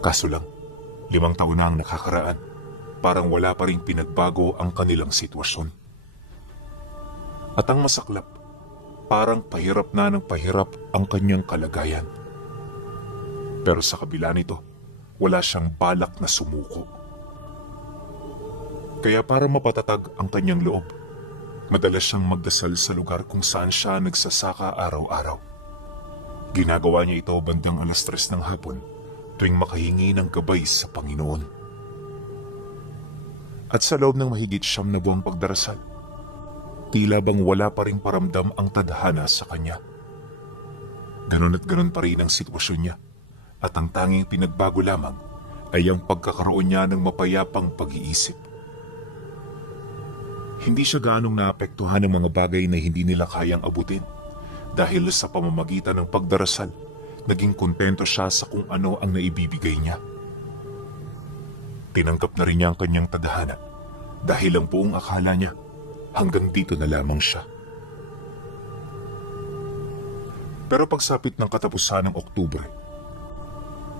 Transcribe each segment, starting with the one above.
Kaso lang, 5 taon na ang nakakaraan, parang wala pa ring pinagbago ang kanilang sitwasyon. At ang masaklap, parang pahirap na ng pahirap ang kanyang kalagayan. Pero sa kabila nito, wala siyang balak na sumuko. Kaya para mapatatag ang kanyang loob, madalas siyang magdasal sa lugar kung saan siya nagsasaka araw-araw. Ginagawa niya ito bandang 3:00 ng hapon tuwing makahingi ng gabay sa Panginoon. At sa loob ng mahigit 9 na buwang pagdarasal, tila bang wala pa ring paramdam ang tadhana sa kanya. Ganon at ganon pa rin ang sitwasyon niya, at ang tanging pinagbago lamang ay ang pagkakaroon niya ng mapayapang pag-iisip. Hindi siya gaanong naapektuhan ng mga bagay na hindi nila kayang abutin dahil sa pamamagitan ng pagdarasal, naging kontento siya sa kung ano ang naibibigay niya. Tinanggap na rin niya ang kanyang tadhana dahil ang buong akala niya hanggang dito na lamang siya. Pero pagsapit ng katapusan ng Oktubre,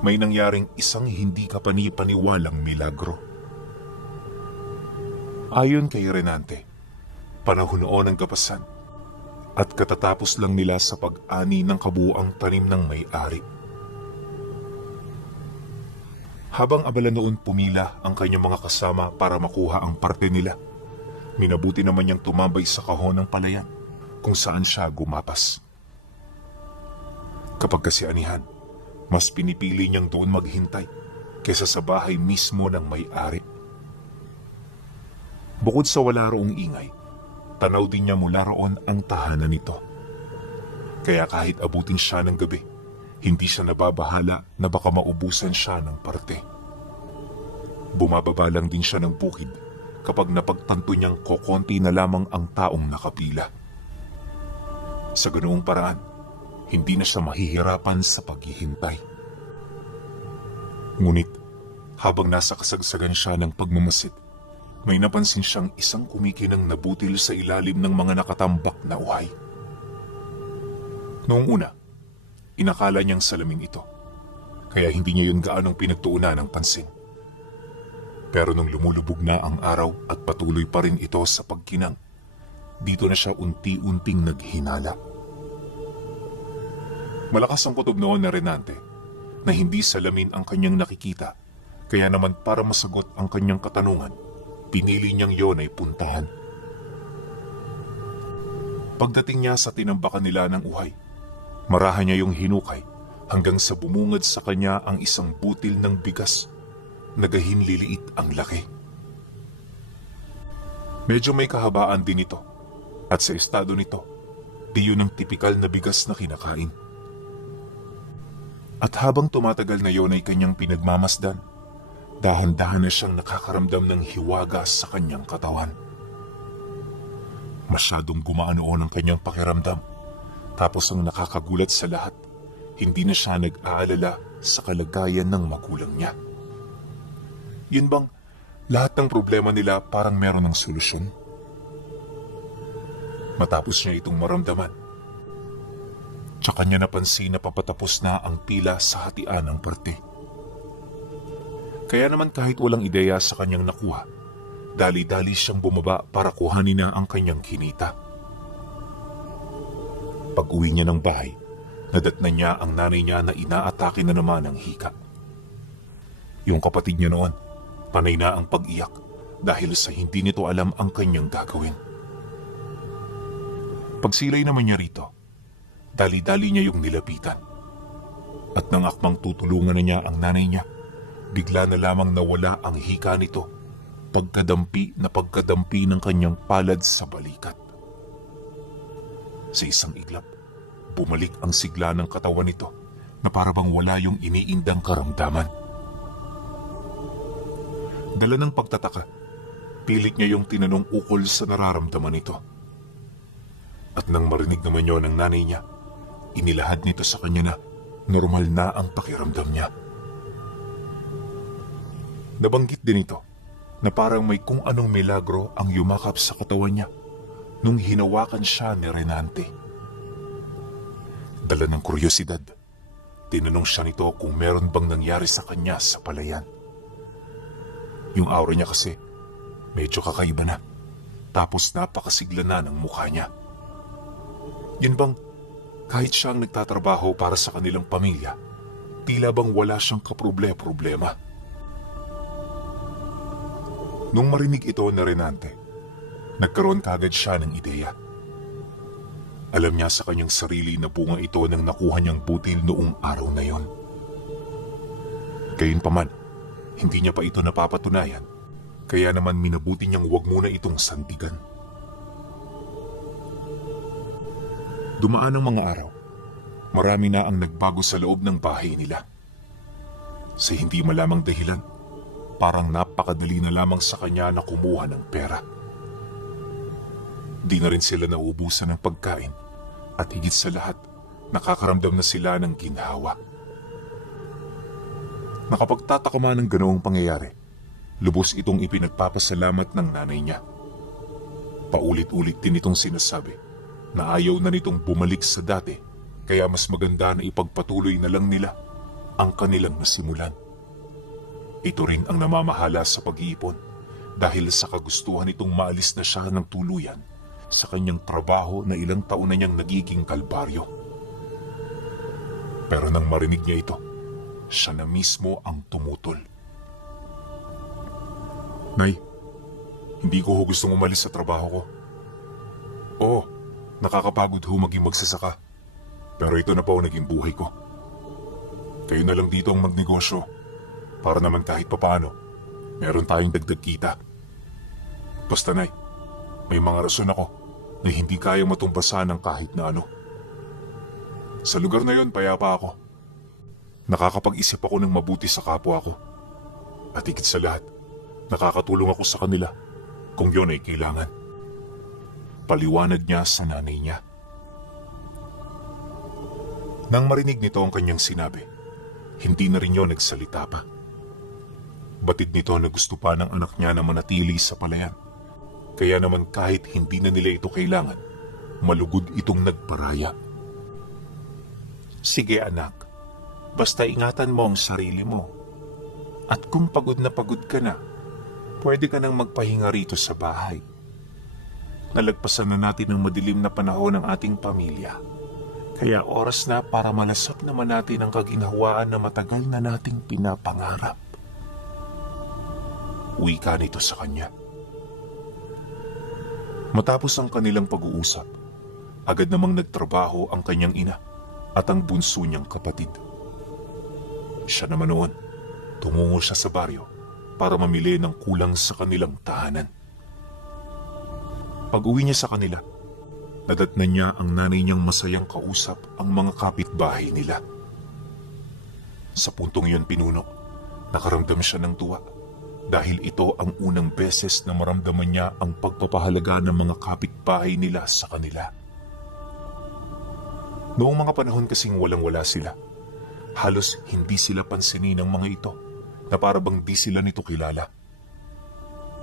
may nangyaring isang hindi kapani-paniwalang milagro. Ayon kay Renante, panahon noon ng kapasan at katatapos lang nila sa pag-ani ng kabuuang tanim ng may-ari. Habang abala noon pumila ang kanyang mga kasama para makuha ang parte nila, minabuti naman niyang tumambay sa kahon ng palayan kung saan siya gumapas. Kapag kasi anihan, mas pinipili niyang doon maghintay kaysa sa bahay mismo ng may-ari. Bukod sa wala roong ingay, tanaw din niya mula roon ang tahanan nito. Kaya kahit abutin siya ng gabi, hindi siya nababahala na baka maubusan siya ng parte. Bumababa lang din siya ng bukid kapag napagtanto niyang kokonti na lamang ang taong nakapila. Sa ganoong paraan, hindi na siya mahihirapan sa paghihintay. Ngunit, habang nasa kasagsagan siya ng pagmamasid, may napansin siyang isang kumikinang nabutil sa ilalim ng mga nakatambak na uhay. Noong una, inakala niyang salamin ito, kaya hindi niya yun gaanong pinagtuunan ng pansin. Pero nung lumulubog na ang araw at patuloy pa rin ito sa pagkinang, dito na siya unti-unting naghinala. Malakas ang kutob noon na Renante na hindi salamin ang kanyang nakikita, kaya naman para masagot ang kanyang katanungan, pinili niyang yon ay puntahan. Pagdating niya sa tinambakan nila ng uhay, marahan niya yung hinukay hanggang sa bumungad sa kanya ang isang butil ng bigas. Nagahinliliit ang laki. Medyo may kahabaan din ito, at sa estado nito, di yun ang tipikal na bigas na kinakain. At habang tumatagal na yon ay kanyang pinagmamasdan, dahan-dahan na siyang nakakaramdam ng hiwaga sa kanyang katawan. Masyadong gumaan noon ang kanyang pakiramdam, tapos ang nakakagulat sa lahat, hindi na siya nag-aalala sa kalagayan ng magulang niya. Yun bang lahat ng problema nila parang meron ng solusyon? Matapos niya itong maramdaman, tsaka niya napansin na papatapos na ang pila sa hatian ng parte. Kaya naman kahit walang ideya sa kanyang nakuha, dali-dali siyang bumaba para kuhanin na ang kanyang kinita. Pag-uwi niya ng bahay, nadatnan niya ang nanay niya na inaatake na naman ng hika. Yung kapatid niya noon, panay na ang pag-iyak dahil sa hindi nito alam ang kanyang gagawin. Pagsilay naman niya rito, dali-dali niya yung nilapitan. At nang akmang tutulungan na niya ang nanay niya, bigla na lamang nawala ang hika nito, pagkadampi ng kanyang palad sa balikat. Sa isang iglap, bumalik ang sigla ng katawan nito na parabang wala yung iniindang karamdaman. Dala ng pagtataka, pilit niya yung tinanong ukol sa nararamdaman nito. At nang marinig naman yun ng nanay niya, inilahad nito sa kanya na normal na ang pakiramdam niya. Nabanggit din ito na parang may kung anong milagro ang yumakap sa katawan niya nung hinawakan siya ni Renante. Dala ng kuryosidad, Tinanong siya nito kung meron bang nangyari sa kanya sa palayan. Yung aura niya kasi, medyo kakaiba na. Tapos napakasigla na ng mukha niya. Yan bang, kahit siya ang nagtatrabaho para sa kanilang pamilya, tila bang wala siyang kaproblema. Nung marinig ito na Renante, nagkaroon kagad siya ng ideya. Alam niya sa kanyang sarili na bunga ito ng nakuha niyang butil noong araw na yon. Gayunpaman, hindi niya pa ito napapatunayan, kaya naman minabuti niyang huwag muna itong sandigan. Dumaan ang mga araw. Marami na ang nagbago sa loob ng bahay nila. Sa hindi malamang dahilan, parang napakadali na lamang sa kanya na kumuha ng pera. Di na rin sila nauubusan ng pagkain at higit sa lahat, nakakaramdam na sila ng ginhawa. Nakapagtataka man ng ganoong pangyayari, lubos itong ipinagpapasalamat ng nanay niya. Paulit-ulit din itong sinasabi na ayaw na nitong bumalik sa dati, kaya mas maganda na ipagpatuloy na lang nila ang kanilang nasimulan. Ito rin ang namamahala sa pag-iipon dahil sa kagustuhan nitong maalis na siya ng tuluyan sa kanyang trabaho na ilang taon na niyang nagiging kalbaryo. Pero nang marinig niya ito, siya na mismo ang tumutol. Nay, hindi ko gustong umalis sa trabaho ko. Oo, nakakapagod maging magsasaka. Pero ito na po ang naging buhay ko. Kayo na lang dito ang magnegosyo para naman kahit papaano, meron tayong dagdag kita. Basta Nay, may mga rason ako na hindi kayang matumbasan ng kahit na ano. Sa lugar na yon, payapa ako. Nakakapag-isip ako ng mabuti sa kapwa ko. At higit sa lahat, nakakatulong ako sa kanila kung yon ay kailangan. Paliwanag niya sa nanay niya. Nang marinig nito ang kanyang sinabi, hindi na rin yun nagsalita pa. Batid nito na gusto pa ng anak niya na manatili sa palayan. Kaya naman kahit hindi na nila ito kailangan, malugod itong nagparaya. Sige anak, basta ingatan mo ang sarili mo. At kung pagod ka na, pwede ka nang magpahinga rito sa bahay. Nalagpasan na natin ang madilim na panahon ng ating pamilya. Kaya oras na para malasap naman natin ang kaginhawaan na matagal na nating pinapangarap. Wika nito sa kanya. Matapos ang kanilang pag-uusap, agad namang nagtrabaho ang kanyang ina at ang bunso niyang kapatid. Siya naman noon, tumungo siya sa baryo para mamili ng kulang sa kanilang tahanan. Pag-uwi niya sa kanila, nadatnan niya ang nanay niyang masayang kausap ang mga kapitbahay nila. Sa puntong iyon pinuno, nakaramdam siya ng tuwa dahil ito ang unang beses na maramdaman niya ang pagpapahalaga ng mga kapitbahay nila sa kanila. Noong mga panahon kasing walang-wala sila, halos hindi sila pansinin ng mga ito na para bang di sila nito kilala.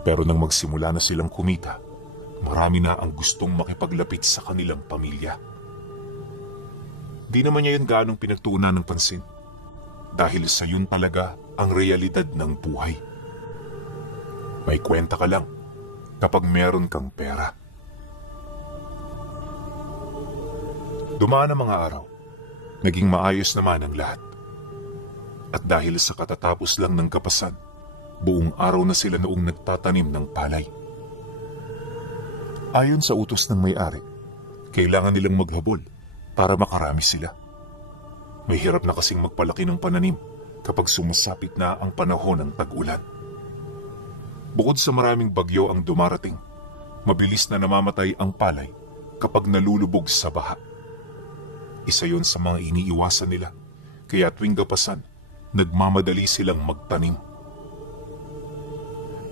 Pero nang magsimula na silang kumita, marami na ang gustong makipaglapit sa kanilang pamilya. Di naman niya yun gaanong pinagtuunan ng pansin dahil sa yun talaga ang realidad ng buhay. May kwenta ka lang kapag meron kang pera. Dumaan ang mga araw, naging maayos naman ang lahat. At dahil sa katatapos lang ng kapasan, buong araw na sila noong nagtatanim ng palay. Ayon sa utos ng may-ari, kailangan nilang maghabol para makarami sila. May hirap na kasing magpalaki ng pananim kapag sumasapit na ang panahon ng tag-ulan. Bukod sa maraming bagyo ang dumarating, mabilis na namamatay ang palay kapag nalulubog sa baha. Isa yon sa mga iniiwasan nila, kaya tuwing gapasan, nagmamadali silang magtanim.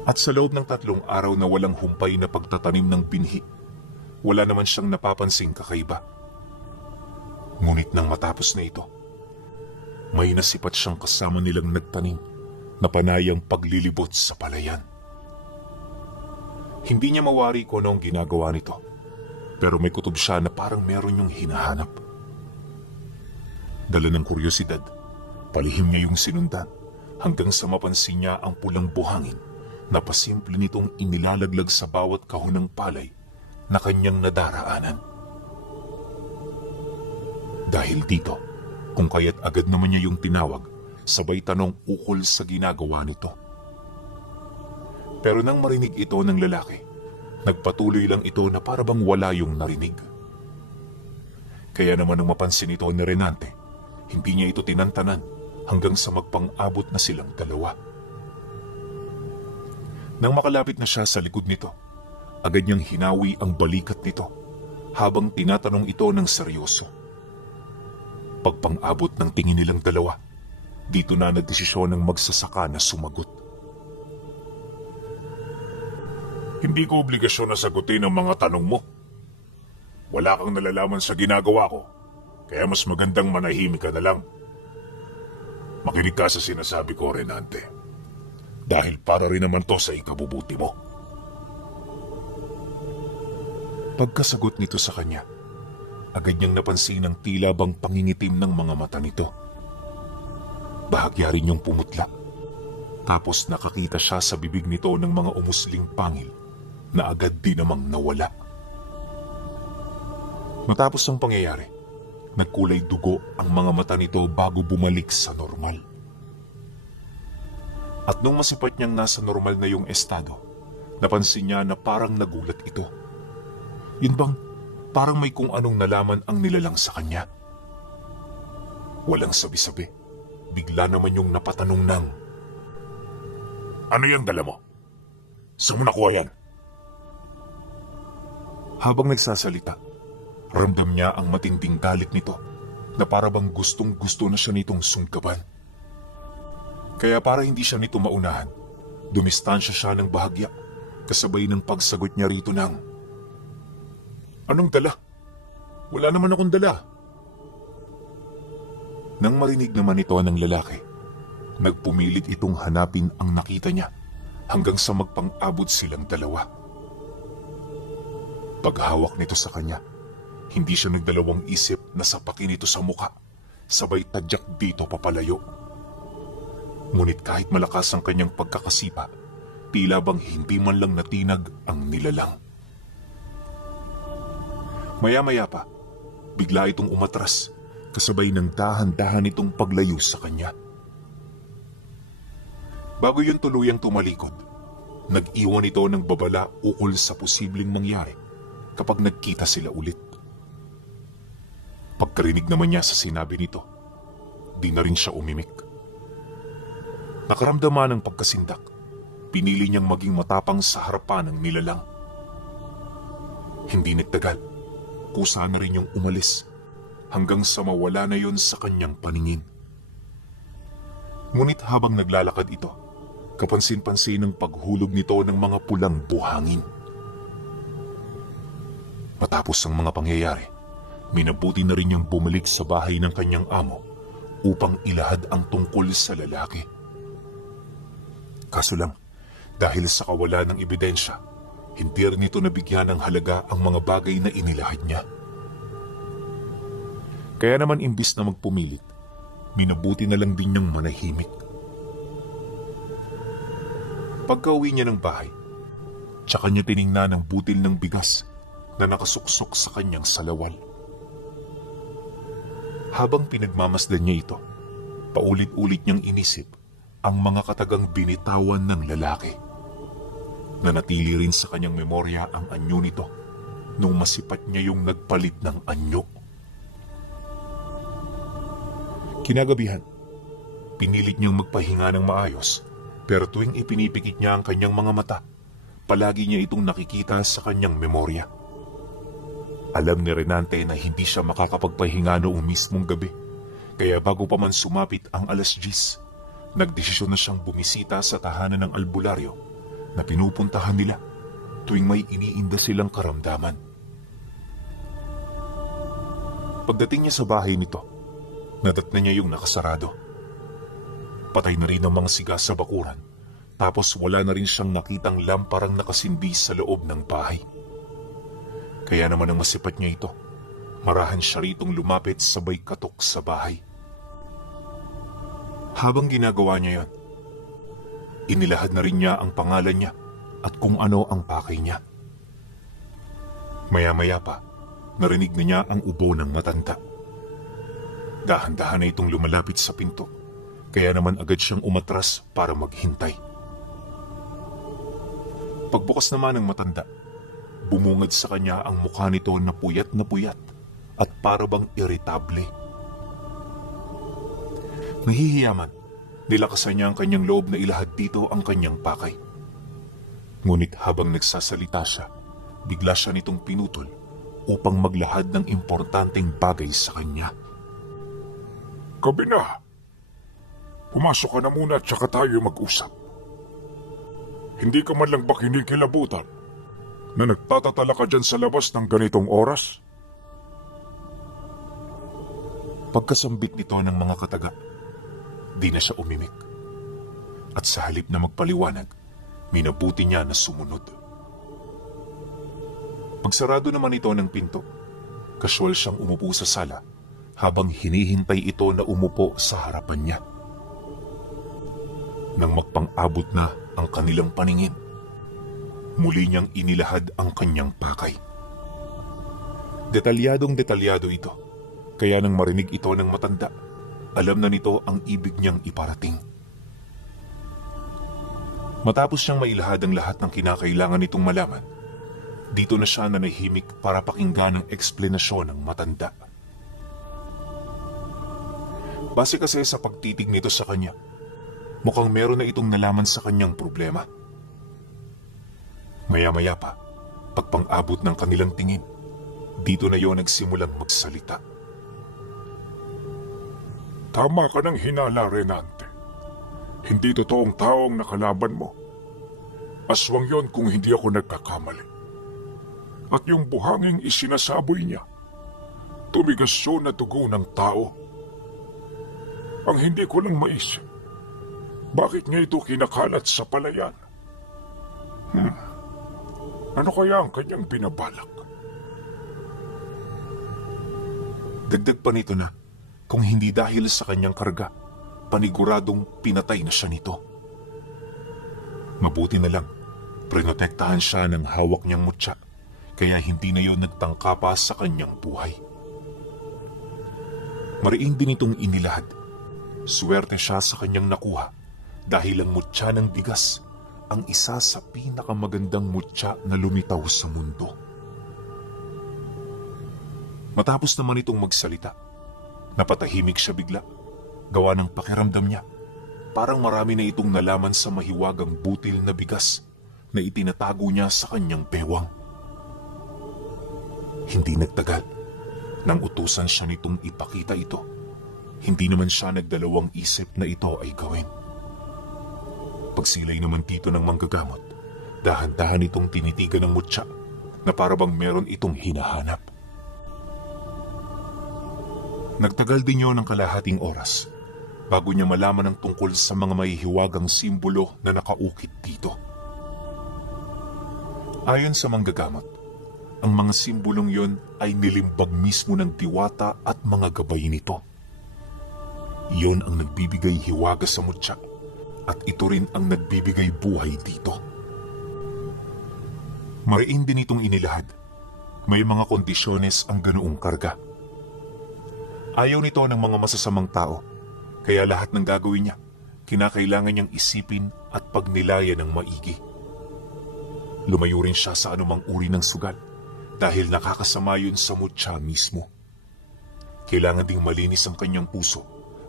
At sa loob ng 3 araw na walang humpay na pagtatanim ng binhi, wala naman siyang napapansing kakaiba. Ngunit nang matapos na ito, may nasipat siyang kasama nilang nagtanim na panayang paglilibot sa palayan. Hindi niya mawari kung ano ang ginagawa nito, pero may kutob siya na parang meron yung hinahanap. Dala ng kuryosidad, palihim niya yung sinundan hanggang sa mapansin niya ang pulang buhangin na pasimple nitong inilalaglag sa bawat kahon ng palay na kanyang nadaraanan. Dahil dito, kung kaya't agad naman niya yung tinawag, sabay tanong ukol sa ginagawa nito. Pero nang marinig ito ng lalaki, nagpatuloy lang ito na para bang wala yung narinig. Kaya naman nang mapansin ito ni Renante, hindi niya ito tinantanan hanggang sa magpang-abot na silang dalawa. Nang makalapit na siya sa likod nito, agad niyang hinawi ang balikat nito habang tinatanong ito ng seryoso. Pagpang-abot ng tingin nilang dalawa, dito na nagdesisyon ng magsasaka na sumagot. Hindi ko obligasyon na sagutin ang mga tanong mo. Wala kang nalalaman sa ginagawa ko, kaya mas magandang manahimik ka na lang. Makinig ka sa sinasabi ko, Renante. Dahil para rin naman to sa ikabubuti mo. Pagkasagot nito sa kanya, agad niyang napansin ang tila bang pangingitim ng mga mata nito. Bahagya rin niyang pumutla. Tapos nakakita siya sa bibig nito ng mga umusling pangil na agad din namang nawala. Matapos ang pangyayari, nagkulay dugo ang mga mata nito bago bumalik sa normal. At nung masipat niyang nasa normal na yung estado, napansin niya na parang nagulat ito. Yun bang parang may kung anong nalaman ang nilalang sa kanya. Walang sabi-sabi, bigla naman yung napatanong ng, "Ano yung dala mo? Saan mo nakuha yan?" Habang nagsasalita, ramdam niya ang matinding galit nito na para bang gustong-gusto na siya nitong sungkaban. Kaya para hindi siya nito maunahan, dumistansya siya ng bahagya kasabay ng pagsagot niya rito ng, "Anong dala? Wala naman akong dala." Nang marinig naman ito ng lalaki, nagpumilit itong hanapin ang nakita niya hanggang sa magpang-abot silang dalawa. Paghawak nito sa kanya, hindi siya nagdalawang isip na sapakin ito sa muka, sabay tadyak dito papalayo. Ngunit kahit malakas ang kanyang pagkakasipa, tila bang hindi man lang natinag ang nilalang. Maya-maya pa, bigla itong umatras, kasabay ng dahan-dahan itong paglayo sa kanya. Bago yun tuluyang tumalikod, nag-iwan ito ng babala ukol sa posibleng mangyari kapag nagkita sila ulit. Pagkarinig naman niya sa sinabi nito, di na rin siya umimik. Nakaramdaman ng pagkasindak, pinili niyang maging matapang sa harapan ng nilalang. Hindi nagtagal, kusa na rin yung umalis hanggang sa mawala na yon sa kanyang paningin. Ngunit habang naglalakad ito, kapansin-pansin ang paghulog nito ng mga pulang buhangin. Matapos ang mga pangyayari, minabuti na rin niyang bumalik sa bahay ng kanyang amo upang ilahad ang tungkol sa lalaki. Kaso lang, dahil sa kawalan ng ebidensya, hindi rin ito nabigyan ng halaga ang mga bagay na inilahad niya. Kaya naman imbis na magpumilit, minabuti na lang din niyang manahimik. Pagka-uwi niya ng bahay, tsaka niya tiningnan ang butil ng bigas na nakasuksok sa kanyang salawal. Habang pinagmamasdan niya ito, paulit-ulit niyang inisip ang mga katagang binitawan ng lalaki. Nanatili rin sa kanyang memorya ang anyo nito nung masipat niya yung nagpalit ng anyo. Kinagabihan, pinilit niyang magpahinga ng maayos, pero tuwing ipinipikit niya ang kanyang mga mata, palagi niya itong nakikita sa kanyang memorya. Alam ni Renante na hindi siya makakapagpahinga noong mismong gabi, kaya bago pa man sumapit ang 10:00, nagdesisyon na siyang bumisita sa tahanan ng albularyo na pinupuntahan nila tuwing may iniinda silang karamdaman. Pagdating niya sa bahay nito, nadatnan niya yung nakasarado. Patay na rin ang mga siga sa bakuran, tapos wala na rin siyang nakitang lamparang nakasindi sa loob ng bahay. Kaya naman ang masipat niya ito, marahan siya ritong lumapit sabay katok sa bahay. Habang ginagawa niya yon, inilahad na rin niya ang pangalan niya at kung ano ang pakay niya. Maya-maya pa, narinig na niya ang ubo ng matanda. Dahan-dahan na itong lumalapit sa pinto, kaya naman agad siyang umatras para maghintay. Pagbukas naman ng matanda, bumungad sa kanya ang mukha nito na puyat at para bang iritable. Nahihiyaman, nilakasan niya ang kanyang loob na ilahad dito ang kanyang pakay. Ngunit habang nagsasalita siya, bigla siya nitong pinutol upang maglahad ng importanteng bagay sa kanya. Gabi na. Pumasok ka na muna at saka tayo mag-usap. Hindi ka man lang ba kinikilabutan na nagtatatala ka dyan sa labas ng ganitong oras? Pagkasambit nito ng mga kataga, di na siya umimik. At sa halip na magpaliwanag, minabuti niya na sumunod. Pagsarado naman ito ng pinto, kasyual siyang umupo sa sala habang hinihintay ito na umupo sa harapan niya. Nang magpang-abot na ang kanilang paningin, muli niyang inilahad ang kanyang pakay. Detalyadong-detalyado ito, kaya nang marinig ito ng matanda, alam na nito ang ibig niyang iparating. Matapos siyang mailahad ang lahat ng kinakailangan nitong malaman, dito na siya nanahimik para pakinggan ang eksplenasyon ng matanda. Base kasi sa pagtitig nito sa kanya, mukhang meron na itong nalaman sa kanyang problema. Maya-maya pa, pagpang-abot ng kanilang tingin, dito na yon nagsimulang magsalita. Tama ka ng hinala, Renante. Hindi totoong taong nakalaban mo. Aswang yon kung hindi ako nagkakamali. At yung buhanging isinasaboy niya, tumigas yun na dugo ng tao. Ang hindi ko lang maisip, bakit nga ito kinakalat sa palayan? Ano kaya ang kanyang binabalak? Dagdag pa nito na, kung hindi dahil sa kanyang karga, paniguradong pinatay na siya nito. Mabuti na lang, prinotektahan siya ng hawak niyang mutya, kaya hindi na yon nagtangka pa sa kanyang buhay. Mariin din itong inilahad. Swerte siya sa kanyang nakuha dahil ang mutya ng bigas ang isa sa pinakamagandang mutya na lumitaw sa mundo. Matapos naman itong magsalita, napatahimik siya bigla, gawa ng pakiramdam niya. Parang marami na itong nalaman sa mahiwagang butil na bigas na itinatago niya sa kanyang bewang. Hindi nagtagal, nang utusan siya nitong ipakita ito, hindi naman siya nagdalawang isip na ito ay gawin. Pagsilay naman dito ng manggagamot, dahan-dahan itong tinitigan ng mutya na parabang meron itong hinahanap. Nagtagal din yun ng kalahating oras bago niya malaman ang tungkol sa mga mahihiwagang simbolo na nakaukit dito. Ayon sa manggagamot, ang mga simbolong yon ay nilimbag mismo ng diwata at mga gabay nito. Iyon ang nagbibigay hiwaga sa mutya at ito rin ang nagbibigay buhay dito. Mariin din itong inilahad. May mga kondisyones ang ganoong karga. Ayaw nito ng mga masasamang tao, kaya lahat ng gagawin niya, kinakailangan niyang isipin at pagnilayan ng maigi. Lumayo rin siya sa anumang uri ng sugal dahil nakakasama yun sa mutya mismo. Kailangan ding malinis ang kanyang puso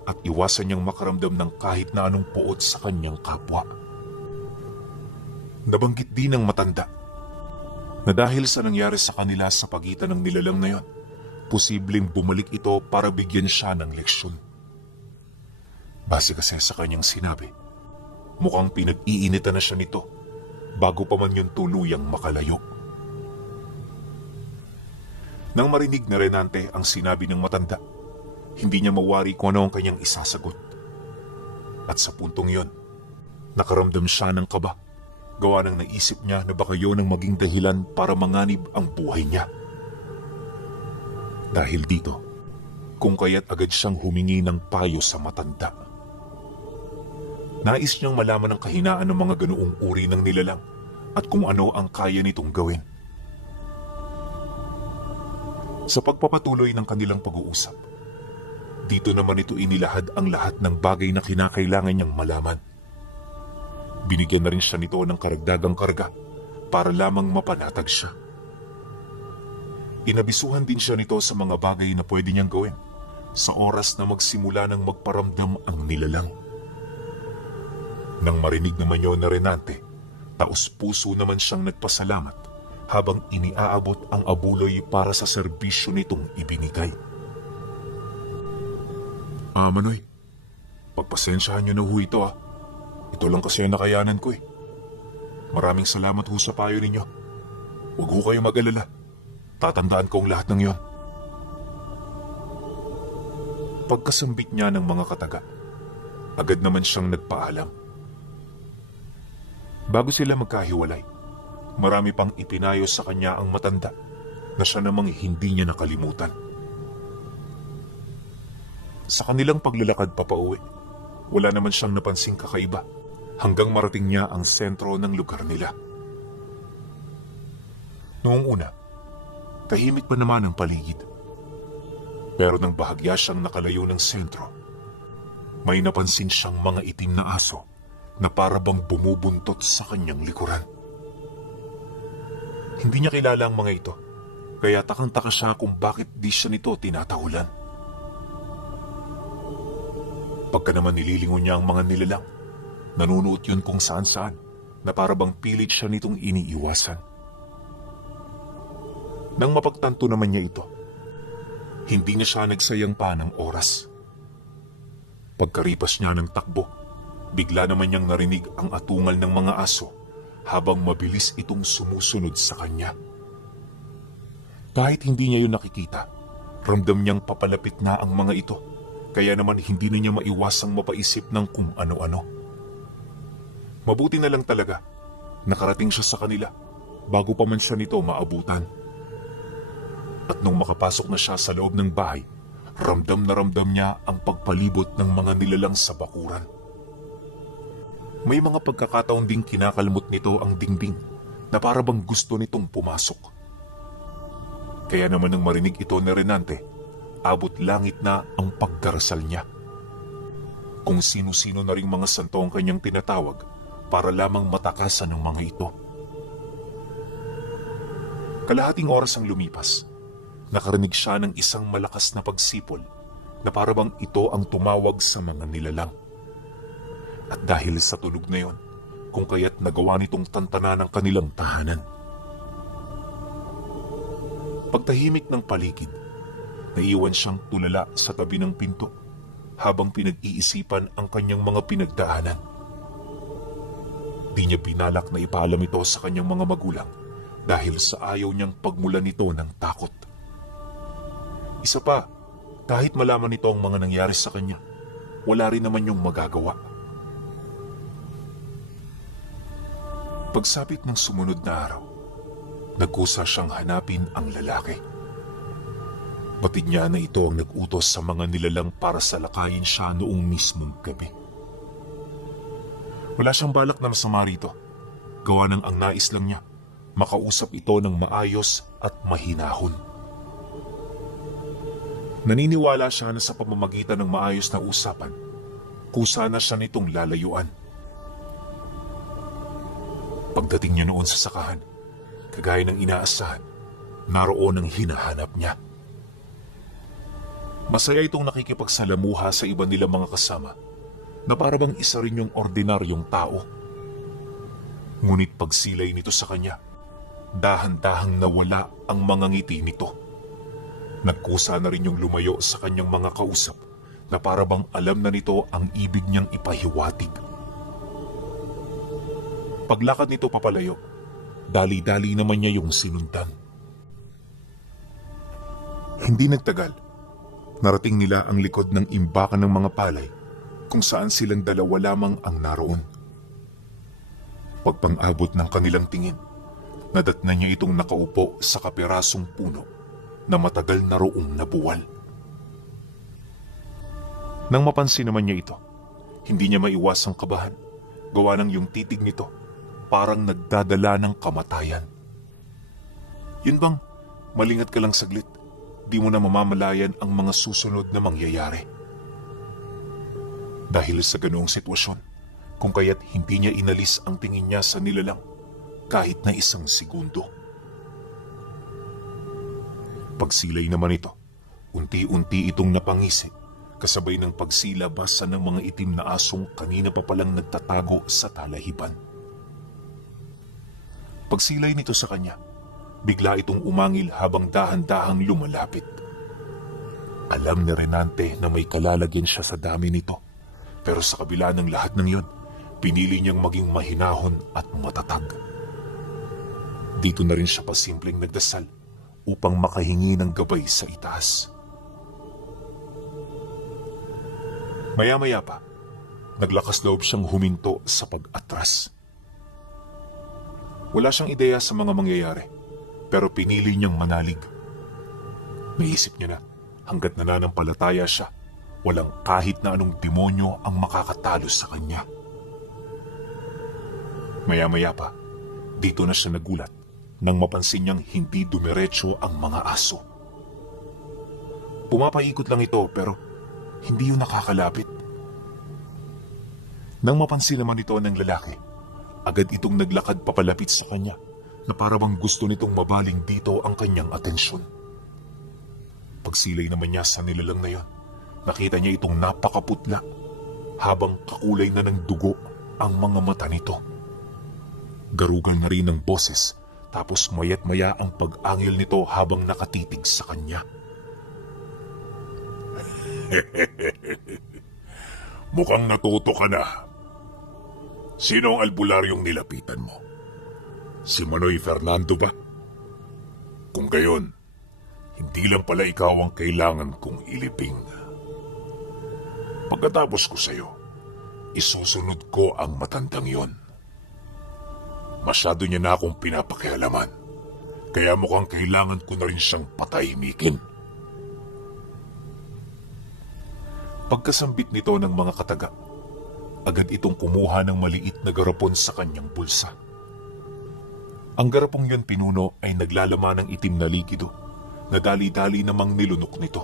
at iwasan niyang makaramdam ng kahit na anong puot sa kanyang kapwa. Nabanggit din ng matanda na dahil sa nangyari sa kanila sa pagitan ng nilalang na yon, posibleng bumalik ito para bigyan siya ng leksyon. Base kasi sa kanyang sinabi, mukhang pinag-iinitan na siya nito bago pa man yun tuluyang makalayo. Nang marinig na Renante ang sinabi ng matanda, hindi niya mawari kung ano ang kanyang isasagot. At sa puntong yon, nakaramdam siya ng kaba, gawa ng naisip niya na baka yun ang maging dahilan para manganib ang buhay niya. Dahil dito, kung kaya't agad siyang humingi ng payo sa matanda. Nais niyang malaman ang kahinaan ng mga ganoong uri ng nilalang at kung ano ang kaya nitong gawin. Sa pagpapatuloy ng kanilang pag-uusap, dito naman ito inilahad ang lahat ng bagay na kinakailangan niyang malaman. Binigyan na rin siya nito ng karagdagang karga para lamang mapanatag siya. Inabisuhan din siya nito sa mga bagay na pwede niyang gawin sa oras na magsimula ng magparamdam ang nilalang. Nang marinig naman yun na Renante, taos-puso naman siyang nagpasalamat habang iniaabot ang abuloy para sa serbisyo nitong ibinigay. Manoy, pagpasensyahan niyo na ho ito . Ito lang kasi ang nakayanan ko . Maraming salamat ho sa payo ninyo. Huwag ho kayo mag-alala. Tatandaan ko ang lahat ng yon. Pagkasambit niya ng mga kataga, agad naman siyang nagpaalam. Bago sila magkahiwalay, marami pang ipinayo sa kanya ang matanda na siya namang hindi niya nakalimutan. Sa kanilang paglalakad papauwi, wala naman siyang napansing kakaiba hanggang marating niya ang sentro ng lugar nila. Noong una, tahimik pa naman ang paligid. Pero nang bahagya siyang nakalayo ng sentro, may napansin siyang mga itim na aso na para bang bumubuntot sa kanyang likuran. Hindi niya kilala ang mga ito, kaya takang-taka siya kung bakit di siya nito tinatahulan. Pagka naman nililingon niya ang mga nilalang, nanunuot yun kung saan-saan na para bang pilit siya nitong iniiwasan. Nang mapagtanto naman niya ito, hindi na siya nagsayang pa ng oras. Pagkaripas niya ng takbo, bigla naman niyang narinig ang atungal ng mga aso habang mabilis itong sumusunod sa kanya. Kahit hindi niya yun nakikita, ramdam niyang papalapit na ang mga ito, kaya naman hindi na niya maiwasang mapaisip ng kung ano-ano. Mabuti na lang talaga, nakarating siya sa kanila bago pa man siya nito maabutan. At nung makapasok na siya sa loob ng bahay, ramdam na ramdam niya ang pagpalibot ng mga nilalang sa bakuran. May mga pagkakataon ding kinakalmot nito ang dingding na para bang gusto nitong pumasok. Kaya naman nang marinig ito ni Renante, abot langit na ang pagdarasal niya. Kung sino-sino na ring mga santo ang kanyang tinatawag para lamang matakasan ng mga ito. Kalahating oras ang lumipas, nakarinig siya ng isang malakas na pagsipol na para bang ito ang tumawag sa mga nilalang. At dahil sa tunog na yon, kung kaya't nagawa nitong tantanan ng kanilang tahanan. Pagtahimik ng paligid, naiwan siyang tulala sa tabi ng pinto habang pinag-iisipan ang kanyang mga pinagdaanan. Di niya binalak na ipaalam ito sa kanyang mga magulang dahil sa ayaw niyang pagmulan nito ng takot. Isa pa, kahit malaman nito ang mga nangyari sa kanya, wala rin naman yung magagawa. Pagsapit ng sumunod na araw, nagkusa siyang hanapin ang lalaki. Batid niya na ito ang nag-utos sa mga nilalang para salakayin siya noong mismong gabi. Wala siyang balak na masama rito. Gawa ng ang nais lang niya, makausap ito ng maayos at mahinahon. Naniniwala siya na sa pamamagitan ng maayos na usapan, kusa na siya nitong lalayuan. Pagdating niya noon sa sakahan, kagaya ng inaasahan, naroon ang hinahanap niya. Masaya itong nakikipagsalamuha sa iba nilang mga kasama na para bang isa rin yung ordinaryong tao. Ngunit pagsilay nito sa kanya, dahan-dahang nawala ang mga ngiti nito. Nagkusa na rin yung lumayo sa kanyang mga kausap na para bang alam na nito ang ibig niyang ipahiwatig. Paglakad nito papalayo, dali-dali naman niya yung sinundan. Hindi nagtagal, narating nila ang likod ng imbakan ng mga palay kung saan silang dalawa lamang ang naroon. Pagpang-abot ng kanilang tingin, nadatnan niya itong nakaupo sa kapirasong puno na matagal na roong nabuwal. Nang mapansin naman niya ito, Hindi niya maiwasang kabahan. Gawa ng yung titig nito, parang nagdadala ng kamatayan. Yun bang, malingat ka lang saglit, di mo na mamamalayan ang mga susunod na mangyayari. Dahil sa ganoong sitwasyon, kung kaya't hindi niya inalis ang tingin niya sa nilalang kahit na isang segundo. Pagsilay naman ito, unti-unti itong napangisi kasabay ng pagsilabasa ng mga itim na asong kanina pa palang nagtatago sa talahiban. Pagsilay nito sa kanya, bigla itong umangil habang dahan-dahang lumalapit. Alam ni Renante na may kalalagyan siya sa dami nito, pero sa kabila ng lahat ng yun, pinili niyang maging mahinahon at matatag. Dito na rin siya pasimpleng nagdasal upang makahingi ng gabay sa itaas. Maya-maya pa, naglakas loob siyang huminto sa pag-atras. Wala siyang ideya sa mga mangyayari, pero pinili niyang manalig. Naisip niya na, hanggat nananampalataya siya, walang kahit na anong demonyo ang makakatalo sa kanya. Maya-maya pa, dito na siya nagulat nang mapansin niyang hindi dumiretso ang mga aso. Pumapaikot lang ito pero hindi yun nakakalapit. Nang mapansin naman ito ng lalaki, agad itong naglakad papalapit sa kanya na para bang gusto nitong mabaling dito ang kanyang atensyon. Pagsilay naman niya sa nilalang na yon, nakita niya itong napakaputla habang kakulay na ng dugo ang mga mata nito. Garugal na rin ng boses, tapos mayat maya ang pag-angil nito habang nakatitig sa kanya. Mukhang natuto ka na. Sino ang albularyong nilapitan mo? Si Manoy Fernando ba? Kung gayon, hindi lang pala ikaw ang kailangan kong ilibing. Pagkatapos ko sa'yo, isusunod ko ang matandang yon. Masyado niya na akong pinapakialaman, kaya mukhang kailangan ko na rin siyang patahimikin. Pagkasambit nito ng mga kataga, agad itong kumuha ng maliit na garapon sa kanyang bulsa. Ang garapong yun pinuno ay naglalaman ng itim na likido na dali-dali namang nilunok nito.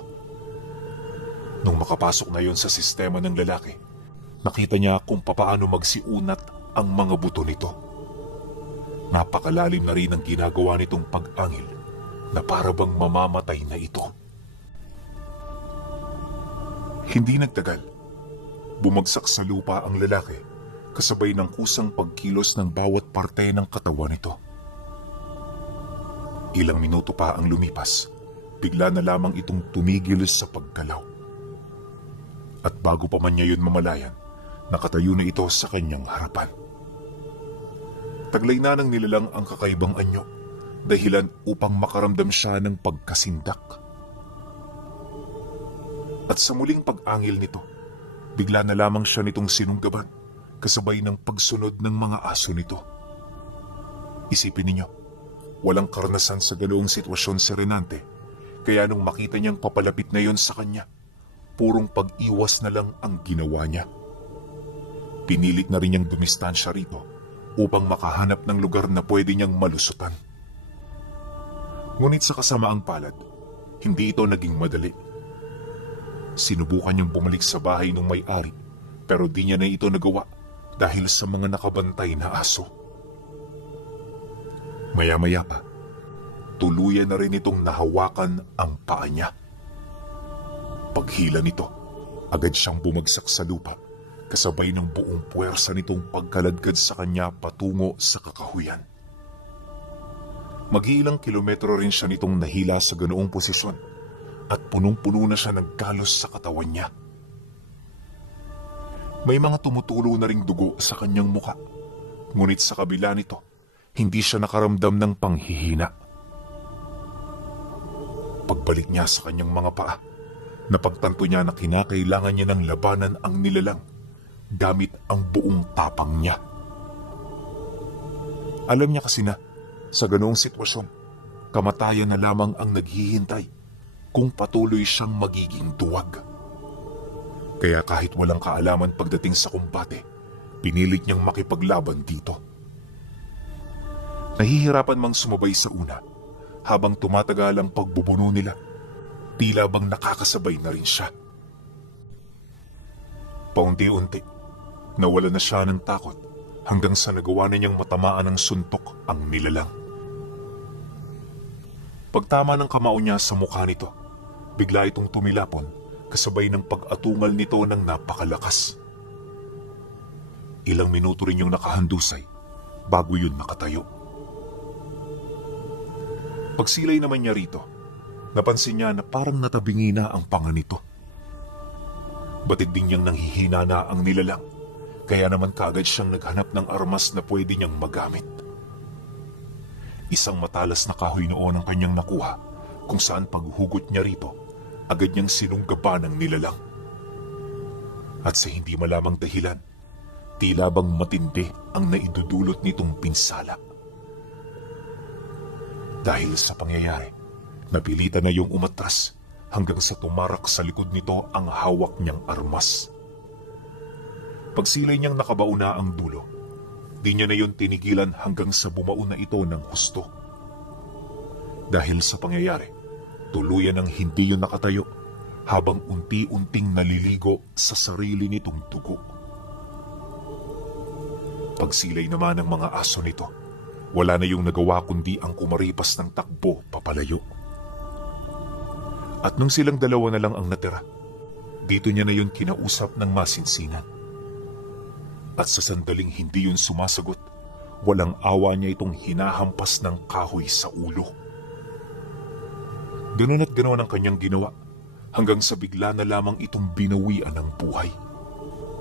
Nung makapasok na yon sa sistema ng lalaki, nakita niya kung papaano magsiunat ang mga buto nito. Napakalalim na rin ang ginagawa nitong pag-angil na para bang mamamatay na ito. Hindi nagtagal, bumagsak sa lupa ang lalaki kasabay ng kusang pagkilos ng bawat parte ng katawan nito. Ilang minuto pa ang lumipas, bigla na lamang itong tumigil sa paggalaw. At bago pa man niya yun mamalayan, nakatayo na ito sa kanyang harapan. Taglay na ng nilalang ang kakaibang anyo, dahilan upang makaramdam siya ng pagkasindak. At sa muling pag-angil nito, bigla na lamang siya nitong sinunggaban, kasabay ng pagsunod ng mga aso nito. Isipin ninyo, walang karanasan sa ganoong sitwasyon si Renante, kaya nung makita niyang papalapit na yon sa kanya, purong pag-iwas na lang ang ginawa niya. Pinilit na rin niyang dumistansya rito upang makahanap ng lugar na pwede niyang malusutan. Ngunit sa kasamaang palad, hindi ito naging madali. Sinubukan niyang bumalik sa bahay ng may-ari, pero di niya na ito nagawa dahil sa mga nakabantay na aso. Maya-maya pa, tuluyan na rin itong nahawakan ang paa niya. Paghila nito, agad siyang bumagsak sa lupa, kasabay ng buong puwersa nitong pagkaladkad sa kanya patungo sa kakahuyan. Mag-iilang kilometro rin siya nitong nahila sa ganoong posisyon at punong-puno na siya ng galos sa katawan niya. May mga tumutulo na ring dugo sa kanyang muka, ngunit sa kabila nito, hindi siya nakaramdam ng panghihina. Pagbalik niya sa kanyang mga paa, napagtanto niya na kinakailangan niya ng labanan ang nilalang gamit ang buong tapang niya. Alam niya kasi na sa ganoong sitwasyon, kamatayan na lamang ang naghihintay kung patuloy siyang magiging duwag. Kaya kahit walang kaalaman pagdating sa kumbate, pinilit niyang makipaglaban dito. Nahihirapan mang sumabay sa una, habang tumatagal ang pagbubuno nila, tila bang nakakasabay na rin siya. Paunti-unti, nawala na siya ng takot hanggang sa nagawa na niyang matamaan ng suntok ang nilalang. Pagtama ng kamao niya sa mukha nito, bigla itong tumilapon kasabay ng pag-atungal nito ng napakalakas. Ilang minuto rin yung nakahandusay bago yun nakatayo. Pagsilay naman niya rito, napansin niya na parang natabingi na ang panga nito. Batid din niyang nanghihina na ang nilalang, kaya naman kaagad siyang naghanap ng armas na pwede niyang magamit. Isang matalas na kahoy noon ang kanyang nakuha, kung saan paghugot niya rito, agad niyang sinunggaban ang nilalang. At sa hindi malamang dahilan, tila bang matindi ang naidudulot nitong pinsala. Dahil sa pangyayari, napilitan na yung umatras hanggang sa tumarak sa likod nito ang hawak niyang armas. Pagsilay niyang nakabauna ang dulo, di niya na yun tinigilan hanggang sa bumaon na ito ng husto. Dahil sa pangyayari, tuluyan ng hindi yun nakatayo habang unti-unting naliligo sa sarili nitong dugo. Pagsilay naman ng mga aso nito, wala na yung nagawa kundi ang kumaripas ng takbo papalayo. At nung silang dalawa na lang ang natira, dito niya na yun kinausap ng masinsinan. At sa sandaling hindi yun sumasagot, walang awa niya itong hinahampas ng kahoy sa ulo. Ganon at ganon ang kanyang ginawa hanggang sa bigla na lamang itong binawian ng buhay.